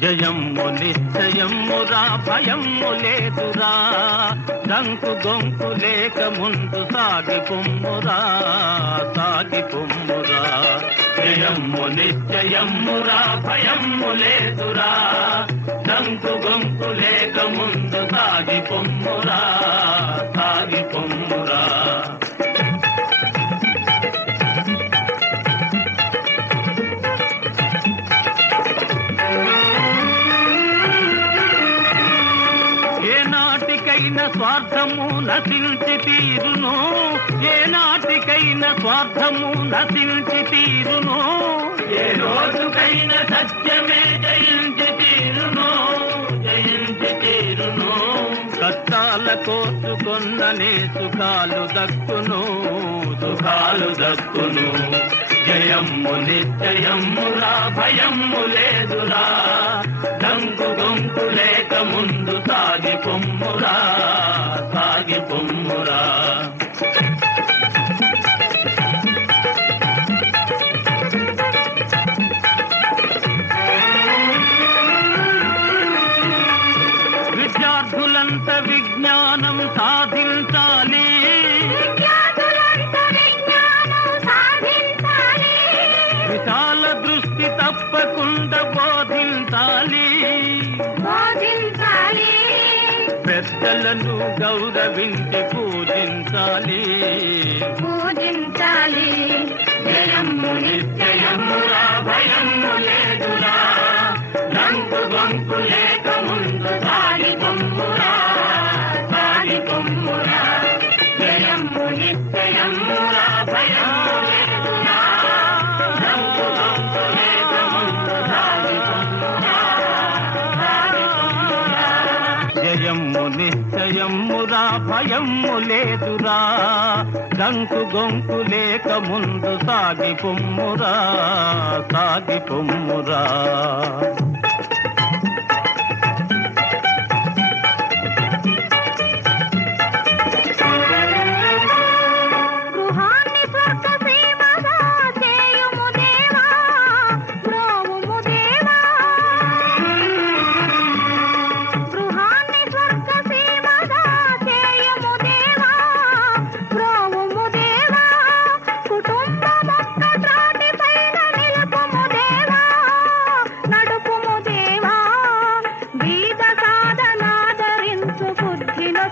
జయమ్ము నిశ్చయమ్మురా భయము లేదురా. డంకు గొంకు లేక ముందు సాగి పొమ్మురా సాగి పొమ్మురా జయమ్ము నిశ్చయమ్మురా భయము లేదురా. డంకు గొంకు లేక ముందు సాగి పొమ్మురా స్వార్థము నశించి తీరును. ఏ నాటికైనా స్వార్థము నశించి తీరును. ఏ రోజుకైనా సత్యమే జయించి తీరును. జయించి తీరును. కష్టాల కోసుకొన్ననే సుఖాలు దక్కును. సుఖాలు దక్కును. జయమ్ము నిశ్చయమ్మురా భయమ్ము లేదురా. దంకు గొంకు లేక ముందు సాగి పొమ్మురా. విద్యార్థులంత విజ్ఞానం సాధించాలి. విశాల దృష్టి తప్పకుండా బోధించాలి. పెద్దలను గౌరవించి పూజించాలి. పూజించాలి. జయమ్ము నిశ్చయమురా భయము లేదురా. లంకు బంకు లేక నిశ్చయమ్మురా భయమ్ము లేదురా. డంకు గొంకు లేక ముందు సాగి పొమ్మురా సాగి పొమ్మురా.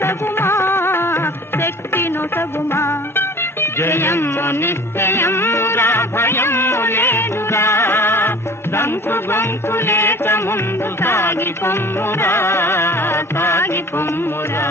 సగుమా శక్తిను సగుమా భయము లేదురా డంకు గొంకు లేక ముందు సాగి పొమ్మురా సాగి పొమ్మురా